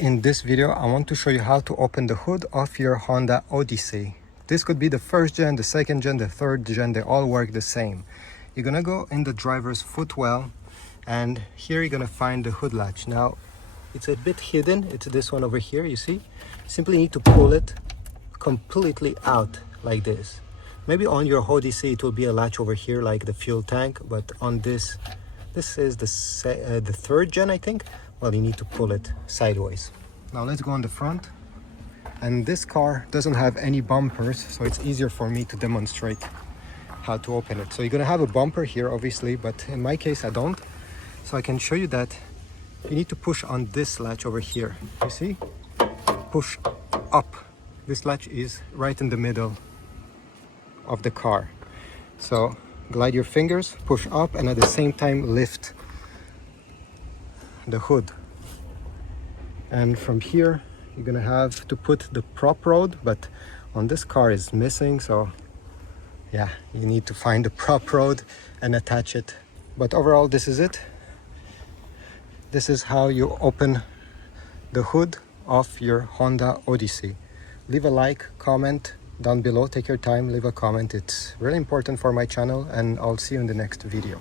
In this video, I want to show you how to open the hood of your Honda Odyssey. This could be the first gen, the second gen, the third gen, they all work the same. You're gonna go in the driver's footwell, and here you're gonna find the hood latch. Now, it's a bit hidden, it's this one over here, you see? Simply need to pull it completely out like this. Maybe on your Odyssey it will be a latch over here like the fuel tank, but on this is the third gen, I think. Well, you need to pull it sideways. Now let's go on the front. And this car doesn't have any bumpers, so it's easier for me to demonstrate how to open it. So you're gonna have a bumper here, obviously, but in my case I don't. So I can show you that you need to push on this latch over here. You see? Push up. This latch is right in the middle of the car. So glide your fingers, push up, and at the same time lift the hood. And from here you're gonna have to put the prop rod, but on this car is missing, so yeah, you need to find the prop rod and attach it. But overall, this is it. This is how you open the hood of your Honda Odyssey. Leave a like, comment down below, take your time, leave a comment. It's really important for my channel, and I'll see you in the next video.